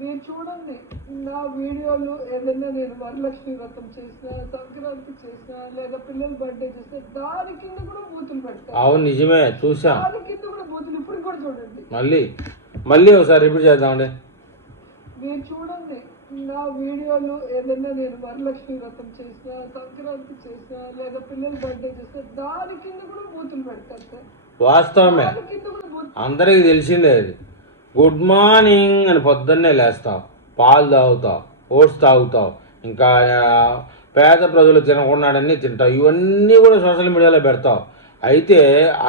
మీరు చూడండి నా వీడియోలు ఏదైనా నేను వరలక్ష్మి వ్రతం చేసినా, సంక్రాంతి చేసినా, లేదా పిల్లల బర్త్డే చేసినా దాని కింద కూడా బూతులు పెడతారు. అవును, నిజమే, చూసా. దాని కింద కూడా బూతులు ఇప్పుడు కూడా చూడండి. మళ్ళీ ఒకసారి రిపీట్ చేద్దామండి. మీరు చూడండి నా వీడియోలు ఏదైనా నేను వరలక్ష్మి వ్రతం చేసినా, సంక్రాంతి చేసినా, లేదా పిల్లల బర్త్డే చేసినా దాని కింద కూడా బూతులు పెడతారు సార్. వాస్తవమే, అందరికి తెలిసిందే అది. గుడ్ మార్నింగ్ అని పొద్దున్నే లేస్తావు, పాలు తాగుతావు, ఓట్స్ తాగుతావు, ఇంకా పేద ప్రజలు తినకుండానే తింటావు. ఇవన్నీ కూడా సోషల్ మీడియాలో పెడతావు. అయితే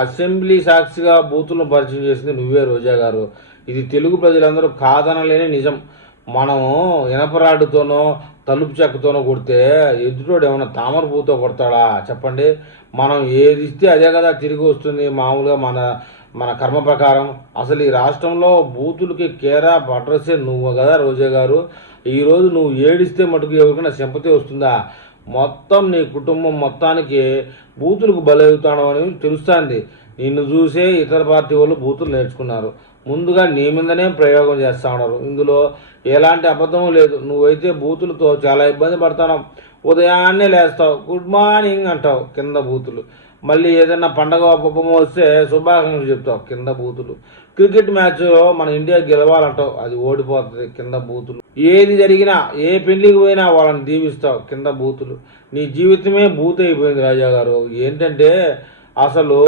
అసెంబ్లీ సాక్షిగా బూతులను పరిచయం చేసింది నువ్వే, రోజా గారు. ఇది తెలుగు ప్రజలందరూ కాదనలేని నిజం. మనం ఇనపరాడుతోనో తలుపు చెక్కతోనో కొడితే ఎదుటోడు ఏమన్నా తామర పూతో కొడతాడా చెప్పండి? మనం ఏది ఇస్తే అదే కదా తిరిగి వస్తుంది మామూలుగా మన కర్మ ప్రకారం. అసలు ఈ రాష్ట్రంలో బూతులకి కేరా అడ్రస్సే నువ్వు కదా రోజా గారు. ఈరోజు నువ్వు ఏడిస్తే మటుకు ఎవరికైనా సింపతి వస్తుందా? మొత్తం నీ కుటుంబం మొత్తానికి బూతులకు బలవుతాడు అని తెలుస్తుంది. నిన్ను చూసే ఇతర పార్టీ వాళ్ళు బూతులు నేర్చుకున్నారు. ముందుగా నీ మీదనే ప్రయోగం చేస్తూ ఉన్నారు. ఇందులో ఎలాంటి అబద్ధం లేదు. నువ్వైతే బూతులతో చాలా ఇబ్బంది పడతావు. ఉదయాన్నే లేస్తావు, గుడ్ మార్నింగ్ అంటావు, కింద బూతులు. మళ్ళీ ఏదైనా పండగ పబ్బం వస్తే శుభాకాంక్షలు చెప్తావు, కింద బూతులు. క్రికెట్ మ్యాచ్లో మన ఇండియా గెలవాలంటావు, అది ఓడిపోతుంది, కింద బూతులు. ఏది జరిగినా, ఏ పెళ్లికి పోయినా వాళ్ళని దీవిస్తావు, కింద బూతులు. నీ జీవితమే బూత్ అయిపోయింది రాజా గారు. ఏంటంటే అసలు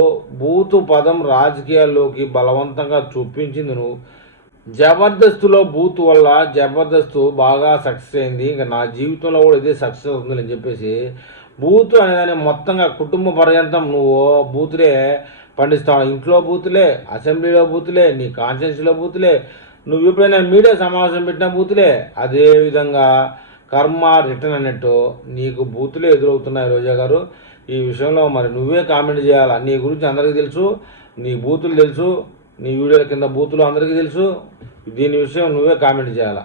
బూతు పదం రాజకీయాల్లోకి బలవంతంగా చూపించింది నువ్వు. జబర్దస్తులో బూత్ వల్ల జబర్దస్త్ బాగా సక్సెస్ అయింది. ఇంకా నా జీవితంలో కూడా ఇదే సక్సెస్ అవుతుంది అని చెప్పేసి బూత్ అనేదాన్ని మొత్తంగా కుటుంబ పర్యంతం నువ్వు బూతులే పండిస్తావు. ఇంట్లో బూతులే, అసెంబ్లీలో బూతులే, నీ కాన్స్టిట్యూన్సీలో బూతులే, నువ్వు ఎప్పుడైనా మీడియా సమావేశం పెట్టిన బూతులే. అదేవిధంగా కర్మ రిటర్న్ అన్నట్టు నీకు బూతులే ఎదురవుతున్నాయి రోజా గారు. ఈ విషయంలో మరి నువ్వే కామెంట్ చేయాలా. నీ గురించి అందరికీ తెలుసు, నీ బూతులు తెలుసు, నీ వీడియోల కింద బూతులు అందరికీ తెలుసు. దీని విషయం నువ్వే కామెంట్ చేయాలా.